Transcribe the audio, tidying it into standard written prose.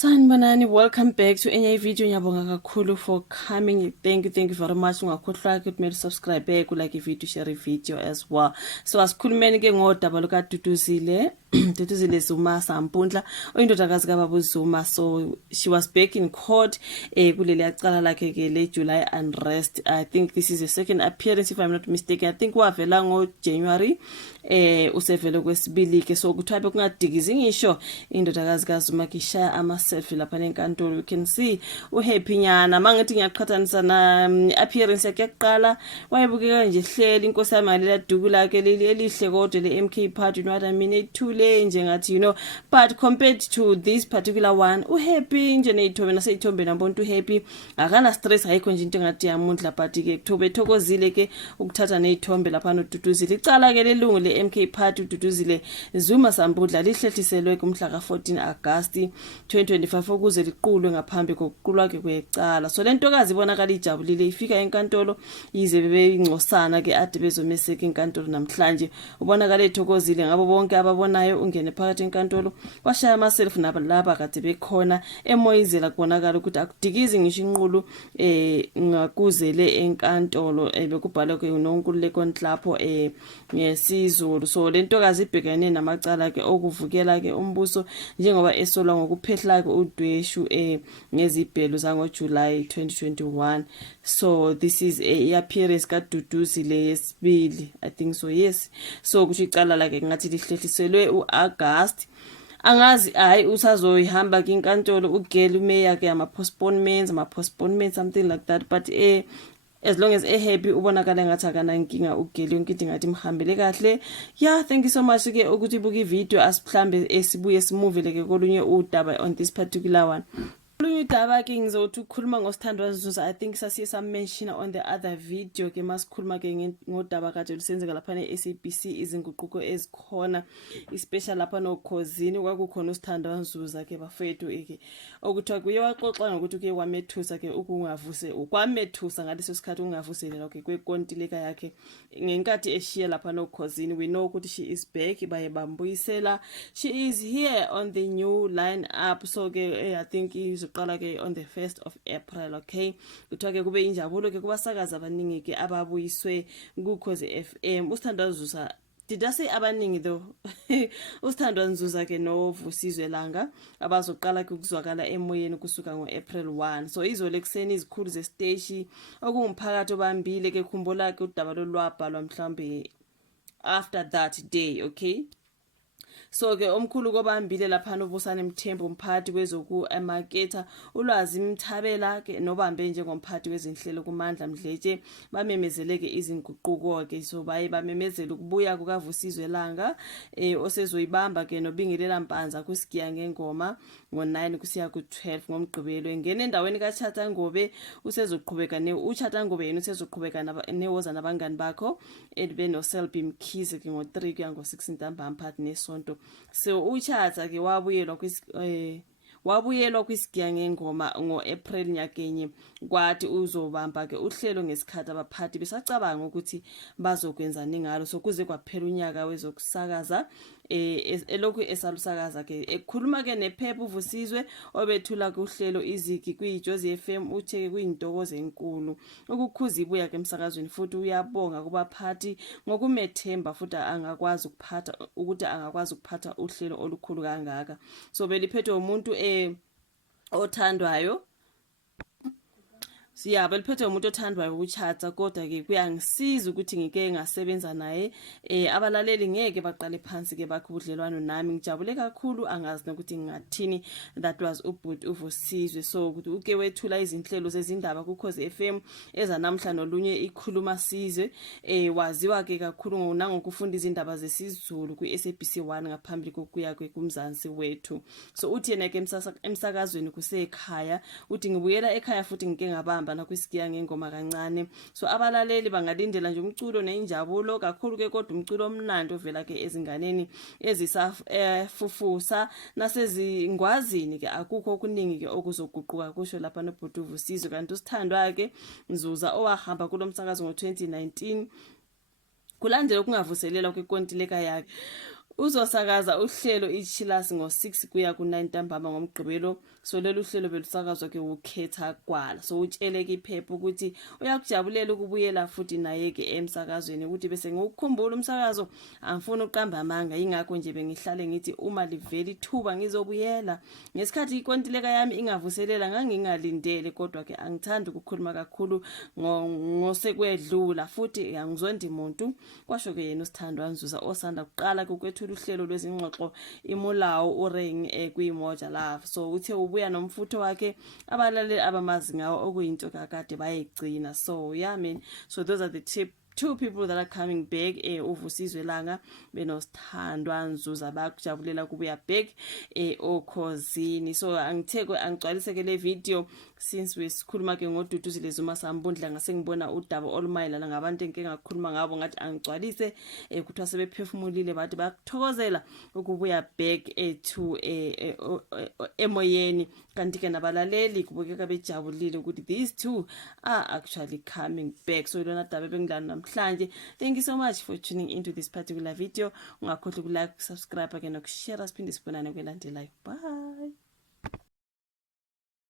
Sanibonani, welcome back to enye video. Ngiyabonga kakhulu for coming. Thank you very much. Ungakhohlwa ukuthi kumele subscribe like video, share video as well. So asikhulumeni ke ngodaba luka Duduzile. Duduzile Zuma Sampundla oyindodakazi kaBaba Zuma. So she was back in court kuleli yacala lakhe ke le July unrest. I think this is the second appearance if I'm not mistaken. I think wavela ngo January usevele kwesibili ke, so kuthiwa bekungadikizi ngisho indodakazi kaZuma kishaya ama-selfie lapha nenkantolo. You can see uhappy nyana mangithi ngiyaqhathanisa na appearance yakhe yokuqala wayebukeka nje hleli inkosi yami ngalela duku lakhe leli elihle kodwa le MK party, you know what I mean, ethule nje ngathi, you know, but compared to this particular one uhappy nje neyithombe naseyithombe nabonto uhappy akana stress, ayikho nje into engathi yamundla, but ke kuthobe ethokozile ke ukuthatha neyithombe lapha noDuduzile. Icala ke lelungu le MK party uDuduzile Zuma Sampundla lihlehliselwe kumhla ka-14 August 2025 ukuze liqulwe ngaphambi kokuqulwa ke kwecala. So lentokazi ibonakala ijabulile ifika enkantolo yize bebeyingcosana ke ade bezomeseka enkantolo namhlanje. Ubonakala ethokozile ngabo bonke ababonayo ungene phakathi enkantolo washaya ama-self nalaba kade bekhona emoyizela kubonakala ukuthi akudikizi ngisho inqulu ngakuzele enkantolo bekubhalwe ke noNkululeko Nhlapho ngesizulu. So lentokazi ibhekene namacala ke okuvukela ke umbuso njengoba esolwa ngokuphehla ke udweshu ngezibhelu zango July 2021. So this is a appearance kaDuduzile yesibili, I think so, yes. So kusho icala lakhe ngathi lihlehliselwe uAugust. Angazi hayi usazoyihamba ke inkantolo ugele umeya ke ama-postponements something like that, but as long as happy ubonakala ngathi akana inkinga ugele yonke into ngathi imhambele kahle. Yeah, thank you so much ke ukuthi ibuka ivideo asihlambe esibuye simuvele ke kolunye udaba on this particular one. Olunye udaba ke ngizothi ukukhuluma ngosithandwa Zuza. I think sasiye mention on the other video ke masikhuluma ke ngodaba kade lusenzeka lapha ne-SABC izinguquko ezikhona especially lapha nokhosini kwakukhona usithandwa Zuza ke bafethu ke okuthiwa kuye waxoxa ngokuthi ke kwamethusa ke ukungavuse ukwamethusa ngaleso sikhathi ungavuselela ke kwekontileka yakhe ngenkathi eshiya lapha nokhosini. We know ukuthi she is back, baye bambuyisela, she is here on the new line up. So ke I think izoqala ke on the 1st of April. Okay, kuthiwa ke kube injabulo ke kubasakaza abaningi ke ababuyiswe kuKhozi FM. Usithandwa Zuza, did I say abaningi though? Usithandwa Zuza ke noVusizwe Langa abazoqala ke ukuzwakala emoyeni kusuka ngo-April 1. So izole kuseni izikhulu zesiteshi okungumphakathi obambile ke khumbula ke udaba lolwabhalwa mhlambe after that day. Okay, so ke omkhulu kobambile lapha noBusane Mthembu umphathi kwezoku emarketha ulwazi Mthabela ke nobambe njengomphathi wezinhlelo kuMandla Mdletshe bamemezele ke izinguquko ke. So baye bamemezela ukubuya kukaVusizwe Langa osezoyibamba ke noBingelela Mpanza kusigiya ngengoma ngo9 kusiya ku12 ngomgqibelo engene endaweni kaChatha Ngobe usezoqhubeka uChatha Ngobe yena usezoqhubeka newoza nabangani bakho edbe noSelby Mkhize ke ngo3 kuya ngo6 ntambama phakathi nesonto. So uChatha ke wabuyelwa kwisigiya ngengoma ngo-April nyakenye kwathi uzobamba ke uhlelo ngesikhathi abaphathi besacabanga ukuthi bazokwenzani ngalo. So kuze kwaphela unyaka wezokusakaza elokhu esalusakaza ke ekhuluma ke nephepha uVusizwe obethula kuhlelo izigi kwiJozi FM uthe kuyintokozo enkulu ukukhuza ibuya ke emsakazweni futhi uyabonga kubaphathi ngokumethemba futhi angakwazi ukuphatha uhlelo olukhulu kangaka. So beliphethwe umuntu othandwayo siyaba liphethwe umuntu othandwayo uChatha, kodwa ke kuyangisiza ukuthi ngike ngasebenza naye. Abalaleli ngeke baqale phansi ke bakho ubudlelwano nami, ngijabule kakhulu, angazi nokuthi ngingathini. That was ubhuti uVusizwe. So ukuthi uke wethula izinhlelo zezindaba kuKhozi FM ezanamhla nolunye ikhuluma sizwe waziwa ke kakhulu ngokufunda izindaba zesiZulu kwiSABC 1 ngaphambi kokuya kumzansi wethu. So uthi yena ke emsakazweni kusekhaya uthi ngibuyela ekhaya futhi ngike ngabamba nakwisigiya ngengoma kancane. So abalaleli bangalindela nje umculo nenjabulo kakhulu ke, kodwa umculo omnandi ovela ke ezinganeni ezisafufusa nasezingwazini ke akukho okuningi ke okuzoguquka kusho lapha nobhuti uVusizwe. Kanti usithandwa ke Zuza owahamba kulomsakazo ngo2019 kulandela ukungavuselelwa kwekontileka yakhe Uzosakaza uhlelo iChillers ngo-6 kuya ku-9 ntambama ngoMgqibelo. So lolu hlelo belusakazwa ke uKhetha Gwala. So utshele ke iphepha ukuthi uyakujabulela ukubuyela futhi naye ke emsakazweni ukuthi bese ngikukhumbula umsakazo angifuni uqamba amanga, ingakho nje bengihlale ngithi uma livela ithuba ngizobuyela. Ngesikhathi inkontileka yami ingavuselela ngangingalindele, kodwa ke angithandi ukukhuluma kakhulu ngosekwedlula futhi angizondi muntu. Kwasho ke yena uSithandwa Nzuza osanda kuqala ukwethula uhlelo lwezingxoxo iMulawo uReng kwiMoja Love. So uthe ubuya nomfutho wakhe abalaleli abamazi ngawo okuyinto kakade bayigcina. So yeah man, so those are the two people that are coming back. Uvusizwe Langa benosithandwa Nzuza bakujabulela kubuya back okhosini. So angigcwalise ke le video since wesikhuluma ke ngoDuduzi Lezuma Sambundla, ngase ngibona udaba olumayelana ngabantu engike ngakhuluma ngabo ngathi angigcwalise ukuthi wasebephefumulile bathi bakuthokozela ukubuya back to emoyeni, kanti ke nabalaleli kubukeka bejabulile ukuthi these two are actually coming back. So lona daba bengilana namhlanje. Thank you so much for tuning into this particular video. Ungakhohlwa ukulike, subscribe again nokushare, siphinde sibonane kwelandelayo. Bye.